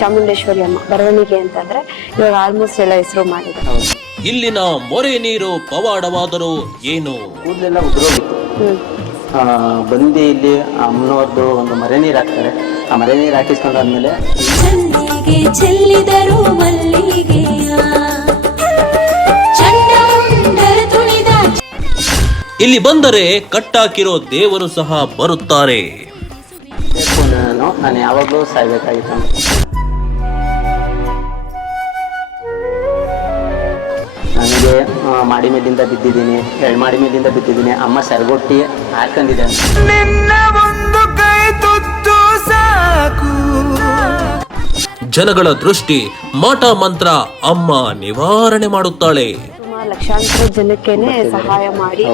ಚಾಮುಂಡೇಶ್ವರಿ ಅಮ್ಮ ಬರವಣಿಗೆ ಅಂತಂದ್ರೆ ಇವಾಗ ಆಲ್ಮೋಸ್ಟ್ ಎಲ್ಲ ಹೆಸರು ಮಾಡಿದ್ರು ಇಲ್ಲಿನ ಮೊರೆ ನೀರು ಪವಾಡವಾದರೂ ಏನು? ಕೂದಲೆಲ್ಲ ಉದುರೋಗಿತ್ತು. ಬಂದಿ ಬಂದು ಇಲ್ಲಿ ಅಮ್ಮನವ್ರದ್ದು ಒಂದು ಮರೆ ನೀರು ಹಾಕ್ತಾರೆ. ಆ ಮರೆ ನೀರು ಹಾಕಿಸ್ಕೊಂಡಾದ್ಮೇಲೆ ಚಂದಿಗೆ ಚೆಲ್ಲಿದರು ಇಲ್ಲಿ ಬಂದರೆ ಕಟ್ಟಾಕಿರೋ ದೇವರು ಸಹ ಬರುತ್ತಾರೆ. ನಾನು ನಾನು ಯಾವಾಗಲೂ ಸಾಯ್ಬೇಕಾಗಿತ್ತು ಅಂತ. ನನಗೆ ಮಾಡಿ ಮೇಲಿಂದ ಬಿದ್ದಿದ್ದೀನಿ ಎರಡು ಮಾಡಿ ಮೇಲಿಂದ ಬಿದ್ದಿದ್ದೀನಿ ಅಮ್ಮ ಸರಗೊಟ್ಟಿ ಹಾಕೊಂಡಿದೆ ಜನಗಳ ದೃಷ್ಟಿ ಮಾಟ ಮಂತ್ರ ಅಮ್ಮ ನಿವಾರಣೆ ಮಾಡುತ್ತಾಳೆ. ಸುಮಾರು ಲಕ್ಷಾಂತರ ಜನಕ್ಕೆ ಸಹಾಯ ಮಾಡಿ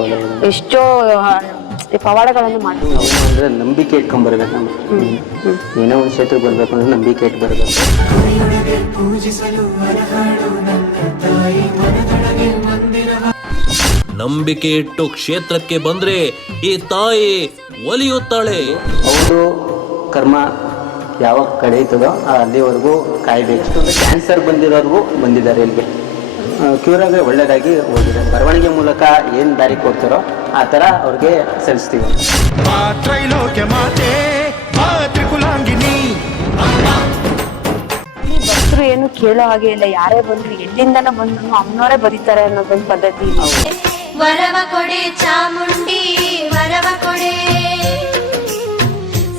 ಎಷ್ಟೋ ಈ ಪವಾಡಗಳನ್ನು ಮಾಡ್ತೀವಿ. ಅಂದ್ರೆ ನಂಬಿಕೆ ಇಟ್ಕೊಂಡ್ಬರ್ಬೇಕು ನಮ್ಮ ಏನೋ ಒಂದು ಕ್ಷೇತ್ರಕ್ಕೆ ಬರ್ಬೇಕು ಅಂದ್ರೆ ನಂಬಿಕೆ ಇಟ್ಟು ಬರಬೇಕು. ನಂಬಿಕೆ ಇಟ್ಟು ಕ್ಷೇತ್ರಕ್ಕೆ ಬಂದ್ರೆ ಈ ತಾಯಿ ಒಲಿಯುತ್ತಾಳೆ. ಅವರು ಕರ್ಮ ಯಾವಾಗ ಇರ್ತದೋ ಅಲ್ಲಿವರೆಗೂ ಕಾಯಬೇಕು. ಇಷ್ಟೊಂದು ಕ್ಯಾನ್ಸರ್ ಬಂದಿರೋರ್ಗೂ ಬಂದಿದ್ದಾರೆ ಇಲ್ಲಿಗೆ. ಕ್ಯೂರ್ ಆದರೆ ಒಳ್ಳೆಯದಾಗಿ ಹೋಗಿದೆ. ಬರವಣಿಗೆ ಮೂಲಕ ಏನು ದಾರಿ ಕೊಡ್ತಾರೋ ಆ ತರ ಅವ್ರಿಗೆ ಸಲ್ಲಿಸ್ತೀವಿ. ಭಕ್ತರು ಏನು ಕೇಳೋ ಹಾಗೆ ಇಲ್ಲ. ಯಾರೇ ಬಂದ್ರು ಎಲ್ಲಿಂದನ ಬಂದ್ರು ಅಮ್ಮನವರೇ ಬರೀತಾರೆ ಅನ್ನೋದೊಂದು ಪದ್ಧತಿ. ವರವ ಕೊಡೆ ಚಾಮುಂಡಿ ವರವ ಕೊಡೆ.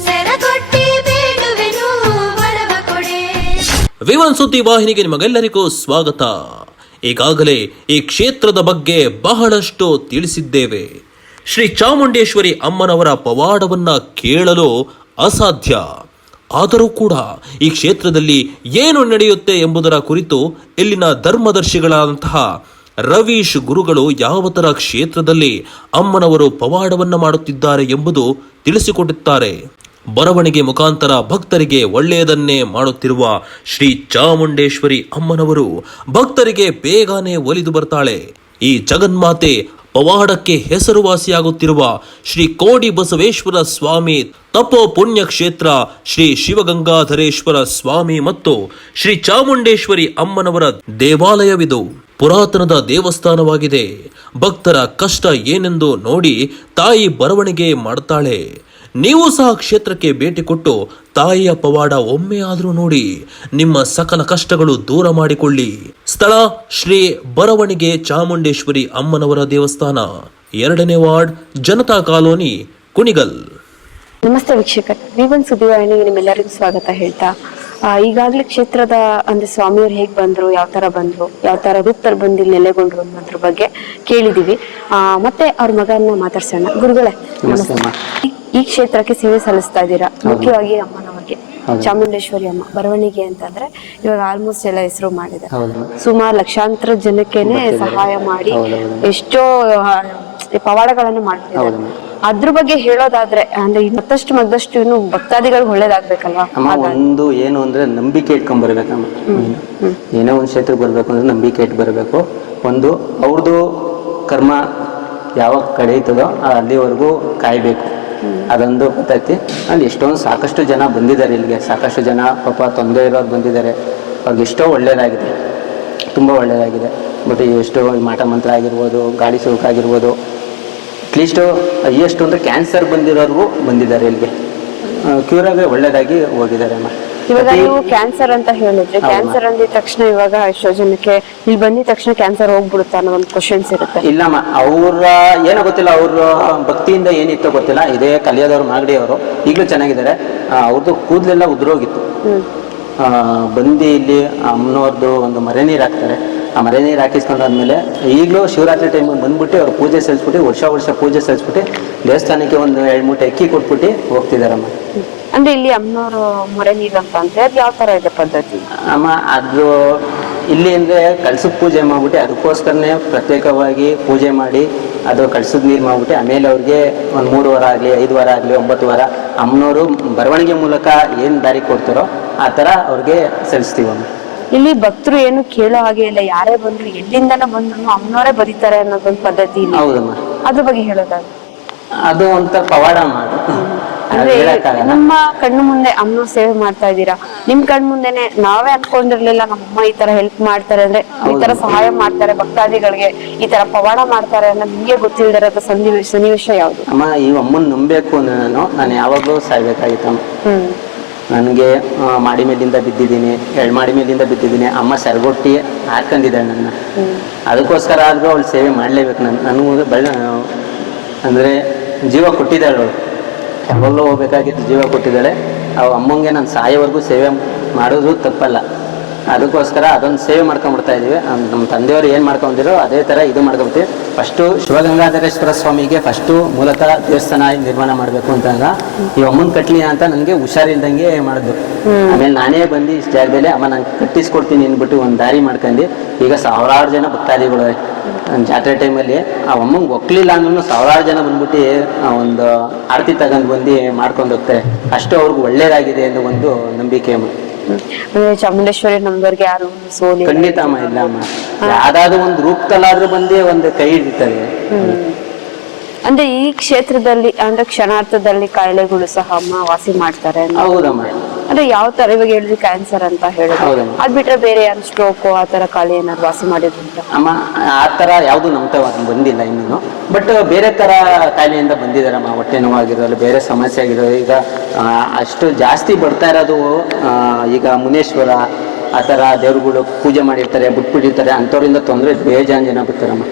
ಸೆರಗೊಟ್ಟಿ ಬೇಡುವೆನು ವರವ ಕೊಡೆ. ವಿವನ್ ಸುದ್ದಿ ವಾಹಿನಿಗೆ ನಿಮಗೆಲ್ಲರಿಗೂ ಸ್ವಾಗತ. ಈಗಾಗಲೇ ಈ ಕ್ಷೇತ್ರದ ಬಗ್ಗೆ ಬಹಳಷ್ಟು ತಿಳಿಸಿದ್ದೇವೆ. ಶ್ರೀ ಚಾಮುಂಡೇಶ್ವರಿ ಅಮ್ಮನವರ ಪವಾಡವನ್ನು ಕೇಳಲು ಅಸಾಧ್ಯ. ಆದರೂ ಕೂಡ ಈ ಕ್ಷೇತ್ರದಲ್ಲಿ ಏನು ನಡೆಯುತ್ತೆ ಎಂಬುದರ ಕುರಿತು ಇಲ್ಲಿನ ಧರ್ಮದರ್ಶಿಗಳಾದಂತಹ ರವೀಶ್ ಗುರುಗಳು ಯಾವ ತರ ಕ್ಷೇತ್ರದಲ್ಲಿ ಅಮ್ಮನವರು ಪವಾಡವನ್ನು ಮಾಡುತ್ತಿದ್ದಾರೆ ಎಂಬುದು ತಿಳಿಸಿಕೊಡುತ್ತಾರೆ ಬರವಣಿಗೆ ಮುಖಾಂತರ ಭಕ್ತರಿಗೆ ಒಳ್ಳೆಯದನ್ನೇ ಮಾಡುತ್ತಿರುವ ಶ್ರೀ ಚಾಮುಂಡೇಶ್ವರಿ ಅಮ್ಮನವರು ಭಕ್ತರಿಗೆ ಬೇಗನೆ ಒಲಿದು ಬರ್ತಾಳೆ. ಈ ಜಗನ್ಮಾತೆ ಪವಾಡಕ್ಕೆ ಹೆಸರುವಾಸಿಯಾಗುತ್ತಿರುವ ಶ್ರೀ ಕೋಡಿ ಬಸವೇಶ್ವರ ಸ್ವಾಮಿ ತಪೋ ಪುಣ್ಯ ಕ್ಷೇತ್ರ, ಶ್ರೀ ಶಿವಗಂಗಾಧರೇಶ್ವರ ಸ್ವಾಮಿ ಮತ್ತು ಶ್ರೀ ಚಾಮುಂಡೇಶ್ವರಿ ಅಮ್ಮನವರ ದೇವಾಲಯವಿದು. ಪುರಾತನದ ದೇವಸ್ಥಾನವಾಗಿದೆ. ಭಕ್ತರ ಕಷ್ಟ ಏನೆಂದು ನೋಡಿ ತಾಯಿ ಬರವಣಿಗೆ ಮಾಡ್ತಾಳೆ. ನೀವು ಸಹ ಕ್ಷೇತ್ರಕ್ಕೆ ಭೇಟಿ ಕೊಟ್ಟು ತಾಯಿಯ ಪವಾಡ ಒಮ್ಮೆ ಆದರೂ ನೋಡಿ ನಿಮ್ಮ ಸಕಲ ಕಷ್ಟಗಳು ದೂರ ಮಾಡಿಕೊಳ್ಳಿ. ಸ್ಥಳ ಶ್ರೀ ಬರವಣಿಗೆ ಚಾಮುಂಡೇಶ್ವರಿ ಅಮ್ಮನವರ ದೇವಸ್ಥಾನ. ಎರಡನೇ ವಾರ್ಡ್, ಜನತಾ ಕಾಲೋನಿ, ಕುಣಿಗಲ್. ನಮಸ್ತೆ ವೀಕ್ಷಕರೇ ಸುದ್ದಿವಾಹಿನಿಗೆ ನಿಮ್ಮೆಲ್ಲರಿಗೂ ಸ್ವಾಗತ ಹೇಳ್ತಾ ಈಗಾಗ್ಲೇ ಕ್ಷೇತ್ರದ ಅಂದ್ರೆ ಸ್ವಾಮಿಯವ್ರು ಹೇಗ್ ಬಂದ್ರು ಯಾವ ತರ ಬಂದ್ರು ಯಾವ ತರ ರೂಪದಲ್ಲಿ ಬಂದು ಇಲ್ಲಿ ನೆಲೆಗೊಂಡ್ರು ಅನ್ನೋದ್ರ ಬಗ್ಗೆ ಕೇಳಿದೀವಿ. ಆ, ಮತ್ತೆ ಅವ್ರ ಮಗನ್ನ ಮಾತಾಡ್ಸೋಣ. ಗುರುಗಳೇ ನಮಸ್ತೆ ಈ- ಕ್ಷೇತ್ರಕ್ಕೆ ಸೇವೆ ಸಲ್ಲಿಸ್ತಾ ಇದ್ದೀರಾ? ಮುಖ್ಯವಾಗಿ ಅಮ್ಮನವ್ರಿಗೆ ಚಾಮುಂಡೇಶ್ವರಿ ಅಮ್ಮ ಬರವಣಿಗೆ ಅಂತಂದ್ರೆ ಇವಾಗ ಆಲ್ಮೋಸ್ಟ್ ಎಲ್ಲ ಹೆಸರು ಮಾಡಿದೆ ಸುಮಾರು ಲಕ್ಷಾಂತರ ಜನಕ್ಕೆನೆ ಸಹಾಯ ಮಾಡಿ ಎಷ್ಟೋ ಪವಾಡಗಳನ್ನು ಮಾಡ್ತಿದ್ದಾರೆ. ಅದ್ರ ಬಗ್ಗೆ ಹೇಳೋದಾದ್ರೆ ಅಂದ್ರೆ ಮತ್ತಷ್ಟು ಮತ್ತಷ್ಟು ಇನ್ನು ಭಕ್ತಾದಿಗಳಿಗೆ ಒಳ್ಳೇದಾಗ್ಬೇಕಲ್ವಾ? ಅಮ್ಮ ಒಂದು ಏನು ಅಂದ್ರೆ ನಂಬಿಕೆ ಇಟ್ಕೊಂಡ್ಬರ್ಬೇಕಮ್ಮ ಏನೋ ಒಂದು ಕ್ಷೇತ್ರಕ್ಕೆ ಬರಬೇಕು ಅಂದ್ರೆ ನಂಬಿಕೆ ಇಟ್ಟು ಬರಬೇಕು. ಒಂದು ಅವ್ರದ್ದು ಕರ್ಮ ಯಾವ ಕಡೆ ಇತ್ತದೋ ಅಲ್ಲಿವರೆಗೂ ಕಾಯಬೇಕು. ಅದೊಂದು ಪದ್ಧತಿ. ಅಲ್ಲಿ ಎಷ್ಟೊಂದು ಸಾಕಷ್ಟು ಜನ ಬಂದಿದ್ದಾರೆ ಇಲ್ಲಿಗೆ. ಸಾಕಷ್ಟು ಜನ ಪಾಪ ತೊಂದರೆ ಇರೋರು ಬಂದಿದ್ದಾರೆ. ಅವ್ರಿಗೆ ಎಷ್ಟೋ ಒಳ್ಳೆಯದಾಗಿದೆ ತುಂಬ ಒಳ್ಳೆಯದಾಗಿದೆ ಬಟ್ ಎಷ್ಟೋ ಈ ಮಾಟ ಮಂತ್ರ ಆಗಿರ್ಬೋದು ಗಾಳಿ ಸುರುಕ ಆಗಿರ್ಬೋದು ಅಟ್ಲೀಸ್ಟು ಹೈಯೆಸ್ಟ್ ಅಂದರೆ ಕ್ಯಾನ್ಸರ್ ಬಂದಿರೋರ್ಗೂ ಬಂದಿದ್ದಾರೆ ಇಲ್ಲಿಗೆ. ಕ್ಯೂರ್ ಆಗಿ ಒಳ್ಳೆಯದಾಗಿ ಹೋಗಿದ್ದಾರೆ ಅಮ್ಮ. ಇವಾಗ ನೀವು ಕ್ಯಾನ್ಸರ್ ಅಂತ ಹೇಳಿದ್ರೆ ಕ್ಯಾನ್ಸರ್ ಅಂದಿದ ತಕ್ಷಣ ಇವಾಗ ಎಷ್ಟೋ ಜನಕ್ಕೆ ಇಲ್ಲಿ ಬಂದಿದ ತಕ್ಷಣ ಕ್ಯಾನ್ಸರ್ ಹೋಗ್ಬಿಡುತ್ತಾ ಅನ್ನೋ ಒಂದು ಕ್ವಶನ್ಸ್ ಇರುತ್ತೆ. ಇಲ್ಲಮ್ಮ ಅವರ ಏನೋ ಗೊತ್ತಿಲ್ಲ ಅವ್ರ ಭಕ್ತಿಯಿಂದ ಏನಿತ್ತೋ ಗೊತ್ತಿಲ್ಲ. ಇದೇ ಕಲಿಯೋದವ್ರು ಮಾಗಡಿ ಅವರು ಈಗಲೂ ಚೆನ್ನಾಗಿದ್ದಾರೆ. ಅವ್ರದ್ದು ಕೂದಲೆಲ್ಲ ಉದುರೋಗಿತ್ತು. ಬಂದು ಇಲ್ಲಿ ಅಮ್ಮನವ್ರದ್ದು ಒಂದು ಮರೆ ನೀರು ಹಾಕ್ತಾರೆ. ಆ ಮರೆ ನೀರು ಹಾಕಿಸ್ಕೊಂಡಾದ್ಮೇಲೆ ಈಗಲೂ ಶಿವರಾತ್ರಿ ಟೈಮಿಗೆ ಬಂದ್ಬಿಟ್ಟು ಅವ್ರು ಪೂಜೆ ಸಲ್ಲಿಸ್ಬಿಟ್ಟು ವರ್ಷ ವರ್ಷ ಪೂಜೆ ಸಲ್ಲಿಸ್ಬಿಟ್ಟು ದೇವಸ್ಥಾನಕ್ಕೆ ಒಂದು ಎರಡು ಮೂಟೆ ಅಕ್ಕಿ ಕೊಟ್ಬಿಟ್ಟು ಹೋಗ್ತಿದಾರಮ್ಮ. ಅಂದ್ರೆ ಇಲ್ಲಿ ಅಮ್ಮನವರು ಮೊರೆ ನೀರು ಅಂತ ಅಂದ್ರೆ ಅದು ಯಾವ ತರ ಇದೆ ಪದ್ಧತಿ? ಅಮ್ಮ ಅದು ಇಲ್ಲಿ ಅಂದರೆ ಕಳ್ಸದ ಪೂಜೆ ಮಾಡ್ಬಿಟ್ಟು ಅದಕ್ಕೋಸ್ಕರನೇ ಪ್ರತ್ಯೇಕವಾಗಿ ಪೂಜೆ ಮಾಡಿ ಅದು ಕಳ್ಸದ ನೀರು ಮಾಡ್ಬಿಟ್ಟು ಆಮೇಲೆ ಅವ್ರಿಗೆ ಒಂದು ಮೂರು ವಾರ ಆಗಲಿ ಐದು ವಾರ ಆಗಲಿ ಒಂಬತ್ತು ವಾರ ಅಮ್ಮನವರು ಬರವಣಿಗೆ ಮೂಲಕ ಏನು ದಾರಿ ಕೊಡ್ತಾರೋ ಆ ಥರ ಅವ್ರಿಗೆ ಸಲ್ಲಿಸ್ತೀವಿ ಅಮ್ಮ ಇಲ್ಲಿ ಭಕ್ತರು ಏನು ಕೇಳೋ ಹಾಗೆ ಇಲ್ಲ. ಯಾರೇ ಬಂದ್ರು ಎಲ್ಲಿಂದ ಬಂದ್ರು ಅಮ್ಮನವರೇ ಬರೀತಾರೆ ಅನ್ನೋದೊಂದು ಪದ್ಧತಿ ಹೌದಮ್ಮ ಅದ್ರ ಬಗ್ಗೆ ಹೇಳೋದಾಗ ಅದು ಒಂಥರ ಪವಾಡ ಮಾಡು. ಅಂದ್ರೆ ನಮ್ಮ ಕಣ್ಣು ಮುಂದೆ ಅಮ್ಮ ಸೇವೆ ಮಾಡ್ತಾ ಇದ್ದೀರಾ? ನಿಮ್ ಕಣ್ ಮುಂದೆನೆ ನಾವೇ ಅನ್ಕೊಂಡಿರ್ಲಿಲ್ಲ ನಮ್ಮಮ್ಮ ಈ ತರ ಹೆಲ್ಪ್ ಮಾಡ್ತಾರೆ ಅಂದ್ರೆ ಈ ತರ ಸಹಾಯ ಮಾಡ್ತಾರೆ ಭಕ್ತಾದಿಗಳಿಗೆ ಈ ತರ ಪವಾಡ ಮಾಡ್ತಾರೆ ಅನ್ನೋ ನಿಮ್ಗೆ ಗೊತ್ತಿಲ್ದಿರೋ ಸನ್ನಿವೇಶ ಸನ್ನಿವೇಶ ಯಾವ್ದು? ಅಮ್ಮ ಈ ಅಮ್ಮನ್ ನಂಬೇಕು ಅಂದ್ರೆ ನಾನು ನಾನು ಯಾವಾಗ್ಲೂ ಸಾಯ್ಬೇಕಾಗಿತ್ತಮ್ಮ. ಹ್ಮ್. ನನಗೆ ಮಾಡಿ ಮೇಲಿಂದ ಬಿದ್ದಿದ್ದೀನಿ ಎರಡು ಮಾಡಿ ಮೇಲಿಂದ ಬಿದ್ದಿದ್ದೀನಿ ಅಮ್ಮ ಸರಗೊಟ್ಟಿ ಹಾಕೊಂಡಿದ್ದಾಳೆ ನನ್ನ. ಅದಕ್ಕೋಸ್ಕರ ಆದರೂ ಅವಳು ಸೇವೆ ಮಾಡಲೇಬೇಕು ನಾನು ನನಗೂ ಬೆಳ್ಳ ಅಂದರೆ ಜೀವ ಕೊಟ್ಟಿದ್ದಾಳೆ ಅವಳು. ಯಾವಾಗಲೂ ಹೋಗ್ಬೇಕಾಗಿತ್ತು ಜೀವ ಕೊಟ್ಟಿದ್ದಾಳೆ. ಅವ ಅಮ್ಮಂಗೆ ನಾನು ಸಾಯೋವರೆಗೂ ಸೇವೆ ಮಾಡೋದು ತಪ್ಪಲ್ಲ. ಅದಕ್ಕೋಸ್ಕರ ಅದೊಂದು ಸೇವೆ ಮಾಡ್ಕೊಂಡ್ಬಿಡ್ತಾ ಇದೀವಿ. ನಮ್ಮ ತಂದೆಯವರು ಏನು ಮಾಡ್ಕೊಂಡಿರೋ ಅದೇ ಥರ ಇದು ಮಾಡ್ಕೊಂಬಿಡ್ತೀವಿ ಫಸ್ಟು ಶಿವಗಂಗಾಧರೇಶ್ವರ ಸ್ವಾಮಿಗೆ ಫಸ್ಟು ಮೂಲತಃ ದೇವಸ್ಥಾನ ನಿರ್ಮಾಣ ಮಾಡಬೇಕು ಅಂತಂದ ಈ ಅಮ್ಮನ ಕಟ್ಲಿ ಅಂತ ನನಗೆ ಹುಷಾರಿಲ್ದಂಗೆ ಮಾಡಿದ್ರು ಆಮೇಲೆ ನಾನೇ ಬಂದು ಇಷ್ಟು ಜಾಗದಲ್ಲಿ ಅಮ್ಮ ನಾನು ಕಟ್ಟಿಸ್ಕೊಡ್ತೀನಿ ಅಂದ್ಬಿಟ್ಟು ಒಂದು ದಾರಿ ಮಾಡ್ಕೊಂಡು ಈಗ ಸಾವಿರಾರು ಜನ ಭಕ್ತಾದಿಗಳು ಜಾತ್ರೆ ಟೈಮಲ್ಲಿ ಆ ಅಮ್ಮಂಗೆ ಒಕ್ಲಿಲ್ಲ ಅಂದ್ರೂ ಸಾವಿರಾರು ಜನ ಬಂದ್ಬಿಟ್ಟು ಒಂದು ಆರತಿ ತಗೊಂಡು ಬಂದು ಮಾಡ್ಕೊಂಡು ಹೋಗ್ತಾರೆ. ಅಷ್ಟು ಅವ್ರಿಗೆ ಒಳ್ಳೇದಾಗಿದೆ ಅನ್ನೋ ಒಂದು ನಂಬಿಕೆ. ಅಂದ್ರೆ ಚಾಮುಂಡೇಶ್ವರಿ ನಮ್ದವ್ರಿಗೆ ಯಾರು ಸೋಲಿ ಖಂಡಿತ ಅಮ್ಮ ಇಲ್ಲ ಅಮ್ಮ. ಯಾವ್ದಾದ್ರು ಒಂದು ರೂಪದಲ್ಲಾದ್ರೂ ಬಂದೇ ಒಂದು ಕೈ ಹಿಡಿತಾರೆ. ಅಂದ್ರೆ ಈ ಕ್ಷೇತ್ರದಲ್ಲಿ ಅಂದ್ರೆ ಕ್ಷಣಾರ್ಥದಲ್ಲಿ ಕಾಯಿಲೆಗಳು ಸಹ ಅಮ್ಮ ವಾಸಿ ಮಾಡ್ತಾರೆ. ಹೌದಮ್ಮ. ಅಂದ್ರೆ ಯಾವ ತರ ಇವಾಗ ಹೇಳಿದ್ರಿ ಕ್ಯಾನ್ಸರ್ ಅಂತ ಹೇಳಿದ್ರು. ಅದ್ ಬಿಟ್ರೆ ಬೇರೆ ಯಾರು ಸ್ಟ್ರೋಕ್ ಆ ತರ ಖಾಲಿ ಏನಾದ್ರು ವಾಸಿ ಅಂತ ಅಮ್ಮ ಆ ಥರ ಯಾವುದು ನಮ್ಮ ತಾವ ಬಂದಿಲ್ಲ ಇನ್ನೂ. ಬಟ್ ಬೇರೆ ಥರ ಕಾಯಿಲೆಯಿಂದ ಬಂದಿದ್ದಾರಮ್ಮ ಹೊಟ್ಟೆ ನೋವಾಗಿರೋಲ್ಲ ಬೇರೆ ಸಮಸ್ಯೆ ಆಗಿರೋ ಈಗ ಅಷ್ಟು ಜಾಸ್ತಿ ಬರ್ತಾ ಇರೋದು ಈಗ ಮುನೇಶ್ವರ ಆ ಥರ ದೇವ್ರುಗಳು ಪೂಜೆ ಮಾಡಿರ್ತಾರೆ ಬಿಟ್ಬಿಟ್ಟಿರ್ತಾರೆ ಅಂಥವ್ರಿಂದ ತೊಂದರೆ ಬೇಜಾನ್ ಜನ ಬಿಡ್ತಾರಮ್ಮ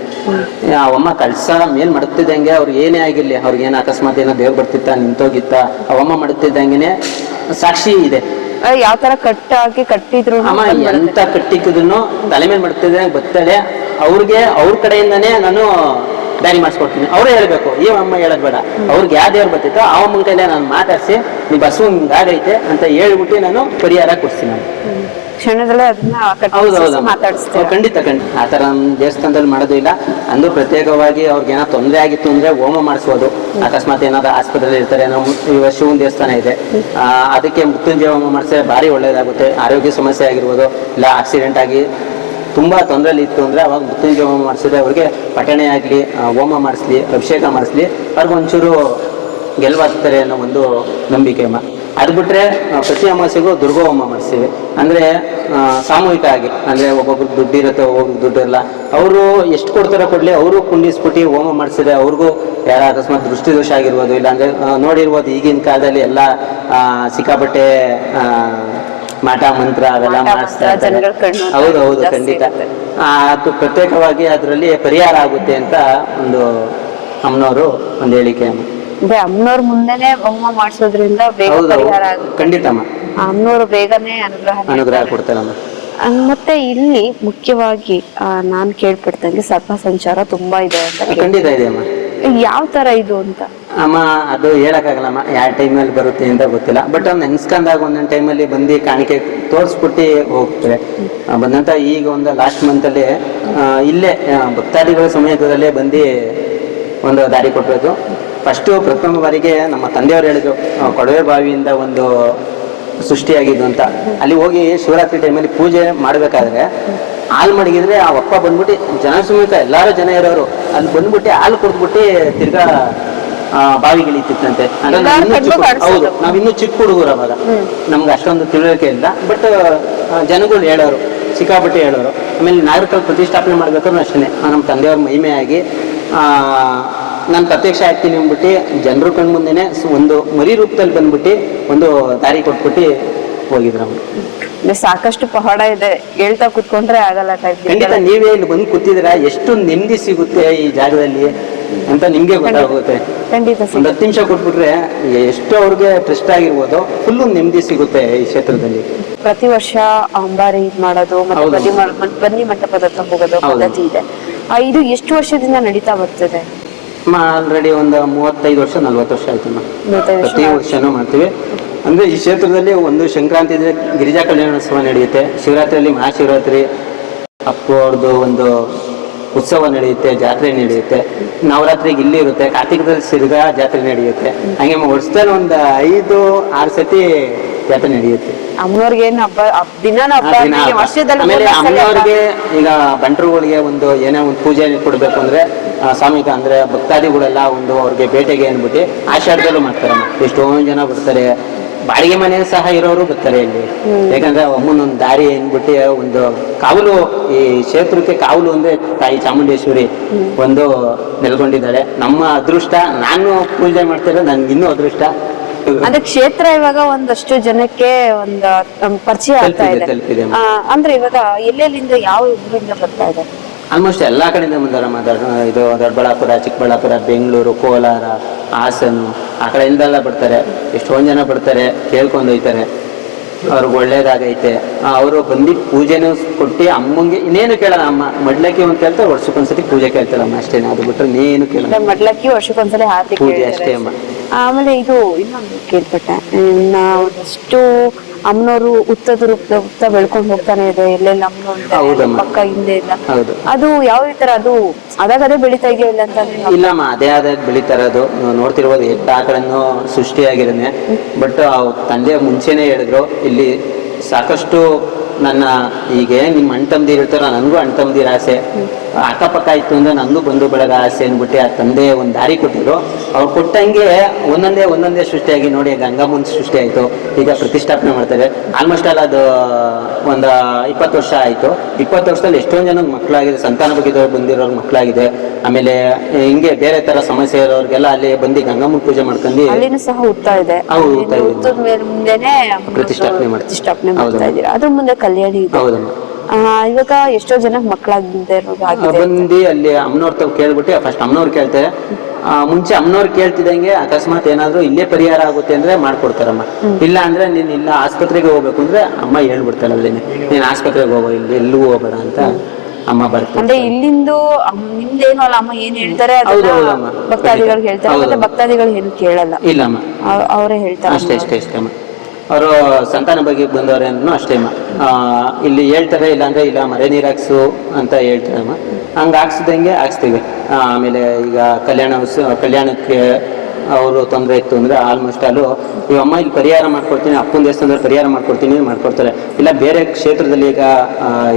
ಅವಮ್ಮ ಕಳ್ಸ ಮೇಲ್ ಮಾಡುತ್ತಿದ್ದಂಗೆ ಅವ್ರಿಗೆ ಏನೇ ಆಗಿರ್ಲಿ ಅವ್ರಿಗೆ ಏನು ಅಕಸ್ಮಾತ್ ಏನೋ ದೇವ್ರು ಬರ್ತಿತ್ತ ನಿಂತೋಗಿತ್ತ ಅವಮ್ಮ ಮಡಗ್ತಿದ್ದಂಗೆ ಸಾಕ್ಷಿ ಇದೆ. ಯಾವ ತರ ಕಟ್ಟಾಗಿ ಕಟ್ಟಿದ್ರು ಅಮ್ಮ ಎಂತ ಕಟ್ಟಿಕ್ಕಿದ್ರು ತಲೆ ಮೇಲೆ ಮಾಡ್ತಿದ್ರೆ ಗೊತ್ತಾಳೆ ಅವ್ರಿಗೆ ಅವ್ರ ಕಡೆಯಿಂದಾನೇ ನಾನು ದಾರಿ ಮಾಡಿಸ್ಕೊಡ್ತೀನಿ. ಅವರೇ ಹೇಳ್ಬೇಕು ಈ ಅಮ್ಮ ಹೇಳೋದ್ ಬೇಡ. ಅವ್ರಿಗೆ ಯಾವ ದೇವ್ರು ಬರ್ತಿತ್ತು ಆ ಅಮ್ಮನ ಕೈಲೇ ನಾನು ಮಾತಾಡಿಸಿ ನೀವು ಬಸ್ಸು ಹಿಂಗಾಗೈತೆ ಅಂತ ಹೇಳ್ಬಿಟ್ಟು ನಾನು ಪರಿಹಾರ ಕೊಡ್ತೀನಿ ನಾನು. ಕ್ಷಣದಲ್ಲೇ ಅದನ್ನ ಖಂಡಿತ ಖಂಡಿತ. ಆ ಥರ ನಮ್ಮ ದೇವಸ್ಥಾನದಲ್ಲಿ ಮಾಡೋದು ಇಲ್ಲ. ಅಂದು ಪ್ರತ್ಯೇಕವಾಗಿ ಅವ್ರಿಗೆ ಏನೋ ತೊಂದರೆ ಆಗಿತ್ತು ಅಂದ್ರೆ ಹೋಮ ಮಾಡಿಸ್ಬೋದು. ಅಕಸ್ಮಾತ್ ಏನಾದ್ರು ಆಸ್ಪತ್ರೆಯಲ್ಲಿ ಇರ್ತಾರೆ ನಮ್ಮ ಇವಾಗ ಶಿವನ ದೇವಸ್ಥಾನ ಇದೆ. ಆ, ಅದಕ್ಕೆ ಮೃತ್ಯುಂಜಯ ಹೋಮ ಮಾಡಿಸಿದ್ರೆ ಭಾರಿ ಒಳ್ಳೇದಾಗುತ್ತೆ. ಆರೋಗ್ಯ ಸಮಸ್ಯೆ ಆಗಿರ್ಬೋದು. ಇಲ್ಲ ಆಕ್ಸಿಡೆಂಟ್ ಆಗಿ ತುಂಬಾ ತೊಂದರೆಲಿ ಇತ್ತು ಅಂದ್ರೆ ಅವಾಗ ಮೃತ್ಯುಂಜಯ ಹೋಮ ಮಾಡಿಸಿದ್ರೆ ಅವ್ರಿಗೆ ಪಠಣೆ ಆಗಲಿ ಹೋಮ ಮಾಡಿಸ್ಲಿ ಅಭಿಷೇಕ ಮಾಡಿಸ್ಲಿ ಅವ್ರಿಗೆ ಒಂಚೂರು ಗೆಲುವಾಗ್ತಾರೆ ಅನ್ನೋ ಒಂದು ನಂಬಿಕೆ ಅಮ್ಮ ಅದು ಬಿಟ್ರೆ ಪ್ರತಿ ಅಮಾವಾಸ್ಯೆಗೂ ದುರ್ಗೋ ಹೋಮ ಮಾಡಿಸ್ತೀವಿ ಅಂದ್ರೆ ಸಾಮೂಹಿಕ ಆಗಿ ಅಂದ್ರೆ ಒಬ್ಬೊಬ್ರು ದುಡ್ಡು ಇರುತ್ತೆ ಒಬ್ಬೊಬ್ರು ದುಡ್ಡು ಇರಲ್ಲ ಅವರು ಎಷ್ಟು ಕೊಡ್ತಾರೋ ಕೊಡ್ಲಿ ಅವರು ಕುಂಡಿಸ್ಬಿಟ್ಟು ಹೋಮ ಮಾಡಿಸಿದ್ರೆ ಅವ್ರಿಗೂ ಯಾರ ಅಕಸ್ಮಾತ್ ದೃಷ್ಟಿದೋಷ ಆಗಿರ್ಬೋದು ಇಲ್ಲ ಅಂದ್ರೆ ನೋಡಿರ್ಬೋದು ಈಗಿನ ಕಾಲದಲ್ಲಿ ಎಲ್ಲ ಸಿಕ್ಕಾಪಟ್ಟೆ ಮಾಟ ಮಂತ್ರ ಅವೆಲ್ಲ ಮಾಡಿಸ್ತಾ ಇರ್ತಾರೆ. ಹೌದು ಹೌದು ಖಂಡಿತ. ಅದು ಪ್ರತ್ಯೇಕವಾಗಿ ಅದರಲ್ಲಿ ಪರಿಹಾರ ಆಗುತ್ತೆ ಅಂತ ಒಂದು ಅಮ್ಮನವರು ಒಂದು ಹೇಳಿಕೆ ಅಮ್ಮ ಅಮ್ಮನವ್ರ ಮುಂದೆನೆ ಹೋಮ ಮಾಡಿಸೋದ್ರಿಂದ ಬೇಗ ಪರಿಹಾರ ಆಗುತ್ತೆ. ಖಂಡಿತಮ್ಮ ಅಮ್ಮನವ್ರು ಬೇಗನೆ ಅನುಗ್ರಹ ಅನುಗ್ರಹ. ಕೊಡ್ತಾರಮ್ಮ ಮತ್ತೆ ಇಲ್ಲಿ ಮುಖ್ಯವಾಗಿ ನಾನ್ ಕೇಳ್ಪಡ್ತಂಗೆ ಸರ್ಪ ಸಂಚಾರ ತುಂಬಾ ಇದೆ ಅಂತ ಖಂಡಿತ ಇದೆ ಅಮ್ಮ. ಯಾವ ತರ ಇದು ಅಂತ? ಅಮ್ಮ ಅದು ಹೇಳಕ್ಕಾಗಲ್ಲಮ್ಮ ಯಾವ ಟೈಮಲ್ಲಿ ಬರುತ್ತೆ ಅಂತ ಗೊತ್ತಿಲ್ಲ. ಬಟ್ ಅವ್ನು ನೆನ್ಸ್ಕೊಂಡಾಗ ಒಂದೊಂದು ಟೈಮಲ್ಲಿ ಬಂದು ಕಾಣಿಕೆ ತೋರಿಸ್ಬಿಟ್ಟು ಹೋಗ್ತಾರೆ ಬಂದಂತ ಈಗ ಒಂದು ಲಾಸ್ಟ್ ಮಂತಲ್ಲಿ ಇಲ್ಲೇ ಭಕ್ತಾದಿಗಳ ಸಮಯದಲ್ಲೇ ಬಂದು ಒಂದು ದಾರಿ ಕೊಟ್ಟರು ಫಸ್ಟು ಪ್ರಥಮ ಬಾರಿಗೆ ನಮ್ಮ ತಂದೆಯವರು ಹೇಳಿದ್ರು ಕೊಡವೆ ಕೊಳವೆ ಬಾವಿಯಿಂದ ಒಂದು ಸೃಷ್ಟಿಯಾಗಿದ್ದು ಅಂತ. ಅಲ್ಲಿ ಹೋಗಿ ಶಿವರಾತ್ರಿ ಟೈಮಲ್ಲಿ ಪೂಜೆ ಮಾಡಬೇಕಾದ್ರೆ ಹಾಲು ಮಡಗಿದ್ರೆ ಆ ಅಪ್ಪ ಬಂದ್ಬಿಟ್ಟು ಜನ ಸಮೇತ ಎಲ್ಲಾರು ಜನ ಇರೋರು. ಅಲ್ಲಿ ಬಂದ್ಬಿಟ್ಟು ಹಾಲು ಕುಡಿದ್ಬಿಟ್ಟು ತಿರ್ಗಾ ಬಾವಿಗಿಳಿತಿತ್ತಂತೆ ಹೌದು ನಾವ್ ಇನ್ನೂ ಚಿಕ್ಕ- ಕಾಣಿಸೋದು. ಹೌದು ನಾವಿನ್ನೂ ಚಿಕ್ಕ ಹುಡುಗರು ಅವಾಗ. ನಮ್ಗೆ ಅಷ್ಟೊಂದು ತಿಳುವಳಿಕೆ ಇಲ್ಲ. ಬಟ್ ಜನಗಳು ಹೇಳೋರು ಸಿಕ್ಕಾಪಟ್ಟೆ ಹೇಳೋರು. ಆಮೇಲೆ ನಾಗರಿಕರು ಪ್ರತಿಷ್ಠಾಪನೆ ಮಾಡ್ಬೇಕಾದ್ರೂ ಅಷ್ಟೇ ನಮ್ಮ ತಂದೆಯವ್ರ ಮಹಿಮೆಯಾಗಿ ನಾನು ಪ್ರತ್ಯಕ್ಷ ಆಗ್ತೀನಿ ಅಂದ್ಬಿಟ್ಟು ಜನರು ಕಣ್ ಮುಂದೆನೆ ಒಂದು ಮರಿ ರೂಪದಲ್ಲಿ ಬಂದ್ಬಿಟ್ಟು ಒಂದು ದಾರಿ ಕೊಟ್ಬಿಟ್ಟು ಹೋಗಿದ್ರು ಸಾಕಷ್ಟು ಪಹಾಡ ಇದೆ ಹೇಳ್ತಾ ಕುತ್ಕೊಂಡ್ರೆ ಆಗಲ್ಲ ಖಂಡಿತ ನೀವೇ ಇಲ್ಲಿ ಬಂದು ಕೂತಿದ್ದೀರಾ ಎಷ್ಟು ನೆಮ್ಮದಿ ಸಿಗುತ್ತೆ ಈ ಜಾಗದಲ್ಲಿ ಅಂತ ನಿಮ್ಗೆ ಗೊತ್ತಾಗುತ್ತೆ. ಖಂಡಿತ ಒಂದು. ಹತ್ತು ನಿಮಿಷ ಕೊಟ್ಬಿಟ್ರೆ ಎಷ್ಟು ಅವ್ರಿಗೆ ಟ್ರಸ್ಟ್ ಆಗಿರ್ಬೋದು ಫುಲ್ಲು ನೆಮ್ಮದಿ ಸಿಗುತ್ತೆ ಈ ಕ್ಷೇತ್ರದಲ್ಲಿ. ಪ್ರತಿ ವರ್ಷ ಅಂಬಾರಿ ಇದ್ ಮಾಡೋದು ಮತ್ತೆ. ಬನ್ನಿ ಮಂಟಪದ ಹತ್ರ ಹೋಗೋದು. ಪದ್ಧತಿ ಇದೆ. ಇದು ಎಷ್ಟು ವರ್ಷದಿಂದ ನಡೀತಾ ಬರ್ತಿದೆ? ಆಲ್ರೆಡಿ ಒಂದು ಮೂವತ್ತೈದು ವರ್ಷ ನಲ್ವತ್ತು ವರ್ಷ ಆಯ್ತು ಪ್ರತಿ ವರ್ಷನೂ ಮಾಡ್ತೀವಿ. ಅಂದ್ರೆ ಈ ಕ್ಷೇತ್ರದಲ್ಲಿ ಒಂದು ಸಂಕ್ರಾಂತಿ ಇದ್ರೆ ಗಿರಿಜಾ ಕಲ್ಯಾಣೋತ್ಸವ ನಡೆಯುತ್ತೆ. ಶಿವರಾತ್ರಿಯಲ್ಲಿ ಮಹಾಶಿವರಾತ್ರಿ ಅಪ್ಪು ಅವ್ರದ್ದು ಒಂದು ಉತ್ಸವ ನಡೆಯುತ್ತೆ ಜಾತ್ರೆ ನಡೆಯುತ್ತೆ. ನವರಾತ್ರಿಗೆ ಇಲ್ಲಿ ಇರುತ್ತೆ ಕಾರ್ತಿಕದಲ್ಲಿ ಸಿರ್ಗಾ ಜಾತ್ರೆ ನಡೆಯುತ್ತೆ. ಹಂಗೆ ವರ್ಷದಲ್ಲಿ ಒಂದು ಐದು ಆರು ಸತಿ ಜಾತ್ರೆ ನಡೆಯುತ್ತೆ. ಅಮ್ಮನವ್ರಿಗೆ ಏನ್ ಹಬ್ಬ ಹಬ್ಬ- ದಿನಾನ ಹಬ್ಬ ಆ ದಿನ ಅಂದ್ರೆ ಹಬ್ಬ. ವರ್ಷದಲ್ಲಿ ಆಮೇಲೆ ಮೂರ್ನಾಲ್ಕು ಸಲ ಹಬ್ಬ. ಅಮ್ಮನವ್ರಿಗೆ ಈಗ ಬಂಟರುಗಳಿಗೆ ಒಂದು ಏನೇ ಒಂದು ಪೂಜೆ ಕೊಡ್ಬೇಕು ಅಂದ್ರೆ ಆ, ಸಾಮೂಹಿಕ ಅಂದ್ರೆ ಭಕ್ತಾದಿಗಳೆಲ್ಲ ಒಂದು ಅವ್ರಿಗೆ ಬೇಟೆಗೆ ಅಂದ್ಬಿಟ್ಟು ಆಷಾಢದಲ್ಲೂ ಮಾಡ್ತಾರೆ. ಎಷ್ಟೊಂದು ಜನ ಬರ್ತಾರೆ. ಬಾಡಿಗೆ ಮನೆ ಸಹ ಇರೋರು ಬರ್ತಾರೆ ಇಲ್ಲಿ. ಯಾಕಂದ್ರೆ ಅಮ್ಮನ ಒಂದು ದಾರಿ ಅಂದ್ಬಿಟ್ಟು ಒಂದು ಕಾವಲು ಈ ಕ್ಷೇತ್ರಕ್ಕೆ ಕಾವಲು ಅಂದ್ರೆ ತಾಯಿ ಚಾಮುಂಡೇಶ್ವರಿ ಒಂದು ನೆಲ್ಕೊಂಡಿದ್ದಾಳೆ ನಮ್ಮ ಅದೃಷ್ಟ ನಾನು ಪೂಜೆ ಮಾಡ್ತಿರೋ ನನ್ಗೆ ಇನ್ನೂ ಅದೃಷ್ಟ. ಅಂದ್ರೆ ಕ್ಷೇತ್ರ ಇವಾಗ ಒಂದಷ್ಟು ಜನಕ್ಕೆ ಒಂದು ಪರಿಚಯ ಆಗ್ತಾ ಇದೆ. ತಲುಪಿದೆ. ಅಂದ್ರೆ ಇವಾಗ ಎಲ್ಲೆಲ್ಲಿಂದ ಯಾವ ಊರಿಂದ ಬರ್ತಾ ಇದೆ? ಆಲ್ಮೋಸ್ಟ್ ಎಲ್ಲಾ ಕಡೆಯಿಂದ ಬಂದಾರಮ್ಮ ದೊಡ್ಡ ಇದು ದೊಡ್ಡಬಳ್ಳಾಪುರ ಚಿಕ್ಕಬಳ್ಳಾಪುರ ಬೆಂಗಳೂರು ಕೋಲಾರ ಹಾಸನ ಆ ಕಡೆಯಿಂದೆಲ್ಲ ಬರ್ತಾರೆ. ಎಷ್ಟೊಂದು ಜನ ಬರ್ತಾರೆ ಕೇಳ್ಕೊಂಡು ಹೋಯ್ತಾರೆ. ಅವ್ರಿಗೆ ಒಳ್ಳೇದಾಗೈತೆ. ಅವರು ಬಂದು ಪೂಜೆನೂ ಕೊಟ್ಟು ಅಮ್ಮಂಗೆ ಇನ್ನೇನು ಕೇಳಲ್ಲ. ಅಮ್ಮ ಮಡ್ಲಕ್ಕಿ ಒಂದು ಕೇಳ್ತಾರೆ ವರ್ಷಕ್ಕೊಂದ್ಸತಿ ಪೂಜೆ ಕೇಳ್ತಾರಮ್ಮ ಅಷ್ಟೇನೆ. ಅದು ಬಿಟ್ಟರೆ ಇನ್ನೇನು ಕೇಳಲ್ಲ. ಅಂದ್ರೆ ಮಡ್ಲಕ್ಕಿ ವರ್ಷಕ್ಕೊಂದ್ಸಲಿ ಹಾಕಿ ಪೂಜೆ ಅಷ್ಟೇ ಅಮ್ಮ. ಆಮೇಲೆ ಇದು ಇನ್ನೊಂದು ಕೇಳ್ಪಟ್ಟೆ. ಒಂದಷ್ಟು ಅಮ್ಮನವರು ಉತ್ತದ ರೂಪ ಉತ್ತ ಬೆಳ್ಕೊಂಡು ಹೋಗ್ತಾನೆ ಇದೆ ಎಲ್ಲೆಲ್ಲ ಅಮ್ಮನವ್ರು. ಪಕ್ಕ ಹಿಂದೆ ಇಲ್ಲ. ಅದು ಯಾವ ತರ ಅದು ಅದಾಗ ಅದೇ ಬೆಳೀತಾ ಇದೆಯಾ ಇಲ್ಲ ಅಂತ ಇಲ್ಲಮ್ಮ ಅದೇ ಅದೇ. ಬೆಳೀತಾ ಇರೋದು ನೋಡ್ತಿರ್ಬೋದು ಎಷ್ಟು ಆಕಳನ್ನು ಕಡೆನೂ ಸೃಷ್ಟಿಯಾಗಿರನೆ ಬಟ್ ತಂದೆ ಮುಂಚೆನೆ ಹೇಳಿದ್ರು ಇಲ್ಲಿ ಸಾಕಷ್ಟು ನನ್ನ ಈಗ ನಿಮ್ಮ ಅಣ್ಣ ತಮ್ಮದಿರು ಇರ್ತಾರ ನನಗೂ ಅಣ್ಣ ತಮ್ಮದಿರ ಆಸೆ. ಅಕ್ಕಪಕ್ಕ ಇತ್ತು ಅಂದ್ರೆ ನನಗೂ ಬಂಧು ಬೆಳಗ ಆಸೆ ಅಂದ್ಬಿಟ್ಟು ಆ ತಂದೆ ಒಂದು ದಾರಿ ಕೊಟ್ಟಿದ್ರು. ಅವ್ರು ಕೊಟ್ಟಂಗೆ ಒಂದೊಂದೇ ಒಂದೊಂದೇ ಸೃಷ್ಟಿಯಾಗಿ ನೋಡಿ ಗಂಗಾಮುನ್ ಸೃಷ್ಟಿ ಆಯಿತು. ಈಗ ಪ್ರತಿಷ್ಠಾಪನೆ ಮಾಡ್ತಾರೆ. ಆಲ್ಮೋಸ್ಟ್ ಆಲ್ ಅದು ಒಂದು ಇಪ್ಪತ್ತು ವರ್ಷ ಆಯಿತು. ಇಪ್ಪತ್ತು ವರ್ಷದಲ್ಲಿ ಎಷ್ಟೊಂದು ಜನ ಮಕ್ಕಳಾಗಿದೆ ಸಂತಾನ ಬಗ್ಗೆದವ್ರು ಬಂದಿರೋರು ಮಕ್ಕಳಾಗಿದೆ. ಆಮೇಲೆ ಹಿಂಗೆ ಬೇರೆ ತರ ಸಮಸ್ಯೆ ಇರೋರಿಗೆಲ್ಲ ಅಲ್ಲಿ ಬಂದು ಗಂಗಮ್ಮನ ಪೂಜೆ ಮಾಡ್ಕೊಂಡು ಅಲ್ಲಿನೂ ಸಹ ಇದೆ. ಪ್ರತಿಷ್ಠಾಪನೆ ಮಾಡ್ತಾ ಇದ್ದೀರಾ? ಅದ್ರ ಮುಂದೆ ಕಲ್ಯಾಣಿ ಇದೆ. ಹೌದಮ್ಮ ಆ, ಇವಾಗ ಎಷ್ಟೋ ಜನ ಮಕ್ಕಳಾಗಿದೆ ಇರೋದಾಗಿದೆ ಬಂದು ಅಲ್ಲಿ ಅಮ್ಮನವ್ರ ತಾವ್ ಕೇಳ್ಬಿಟ್ಟು ಫಸ್ಟ್ ಅಮ್ಮನವ್ರು ಕೇಳ್ತಾರೆ ಆ, ಮುಂಚೆ ಅಮ್ಮನವ್ರು ಕೇಳ್ತಿದಂಗೆ ಅಕಸ್ಮಾತ್ ಏನಾದ್ರು ಇಲ್ಲೇ ಪರಿಹಾರ ಆಗುತ್ತೆ ಅಂದ್ರೆ ಮಾಡ್ಕೊಡ್ತಾರಮ್ಮ. ಇಲ್ಲ ಅಂದ್ರೆ ನೀನ್ ಇಲ್ಲ ಆಸ್ಪತ್ರೆಗೆ ಹೋಗ್ಬೇಕು ಅಂದ್ರೆ ಅಮ್ಮ ಹೇಳ್ಬಿಡ್ತಾರೆ ಅಲ್ಲೇನೆ ನೀನ್ ಆಸ್ಪತ್ರೆಗೆ ಹೋಗೋ ಇಲ್ಲಿ ಎಲ್ಲೂ ಹೋಗಬೇಡ ಅಂತ ಅಮ್ಮ ಬರ್ತಾರೆ ಅಂದ್ರೆ ಇಲ್ಲಿಂದು ಅಮ್- ನಿಮ್ದೇನು ಅಲ್ಲ ಅಮ್ಮ ಏನ್ ಹೇಳ್ತಾರೆ ಅದನ್ನ ಹೌದು, ಹೌದಮ್ಮ. ಭಕ್ತಾದಿಗಳು ಹೇಳ್ತಾರೆ. ಮತ್ತೆ ಭಕ್ತಾದಿಗಳು ಏನು ಕೇಳಲ್ಲ. ಇಲ್ಲಮ್ಮ ಅವ್- ಅವರೇ ಹೇಳ್ತಾರೆ ಅಷ್ಟೇ ಅಷ್ಟೇ ಅಷ್ಟೇ ಅಮ್ಮ. ಅವರು ಸಂತಾನ ಬಗ್ಗೆ ಬಂದವ್ರೆ ಅಂದ್ರೂ ಅಷ್ಟೇ ಇಲ್ಲಿ ಹೇಳ್ತಾರೆ, ಇಲ್ಲಾಂದ್ರೆ ಇಲ್ಲ ಮರೆ ನೀರು ಹಾಕ್ಸು ಅಂತ ಹೇಳ್ತಾರೆ ಅಮ್ಮ ಹಂಗೆ ಹಾಕ್ಸಿದಂಗೆ ಹಾಕ್ಸ್ತೀವಿ. ಆಮೇಲೆ ಈಗ ಕಲ್ಯಾಣ ಕಲ್ಯಾಣಕ್ಕೆ ಅವರು ತೊಂದರೆ ಇತ್ತು ಅಂದರೆ ಆಲ್ಮೋಸ್ಟ್ ಅಲ್ಲೂ ಈ ಅಮ್ಮ, ಇಲ್ಲಿ ಪರಿಹಾರ ಮಾಡ್ಕೊಡ್ತೀನಿ, ಅಪ್ಪನ ದೇವಸ್ಥಾನದಲ್ಲಿ ಪರಿಹಾರ ಮಾಡ್ಕೊಡ್ತೀನಿ ಮಾಡ್ಕೊಡ್ತಾರೆ. ಇಲ್ಲ, ಬೇರೆ ಕ್ಷೇತ್ರದಲ್ಲಿ ಈಗ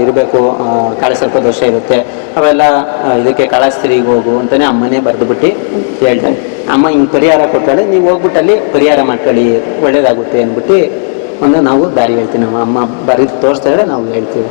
ಇರಬೇಕು ಕಾಳಸರ್ಪ ದೋಷ ಇರುತ್ತೆ. ಅವೆಲ್ಲ ಇದಕ್ಕೆ ಕಾಳಸ್ತ್ರೀಗೆ ಹೋಗು ಅಂತಲೇ ಅಮ್ಮನೇ ಬರೆದುಬಿಟ್ಟು ಹೇಳ್ತಾರೆ. ಅಮ್ಮ, ಹಿಂಗೆ ಪರಿಹಾರ ಕೊಟ್ಟಾಳೆ, ನೀವು ಹೋಗ್ಬಿಟ್ಟು ಅಲ್ಲಿ ಪರಿಹಾರ ಮಾಡ್ಕೊಳ್ಳಿ, ಒಳ್ಳೇದಾಗುತ್ತೆ ಅಂದ್ಬಿಟ್ಟು ಒಂದು ನಾವು ದಾರಿ ಹೇಳ್ತೀವಿ ನಮ್ಮ ಅಮ್ಮ ಬರೀ ತೋರಿಸ್ತಾಳೆ ನಾವು ಹೇಳ್ತೀವಿ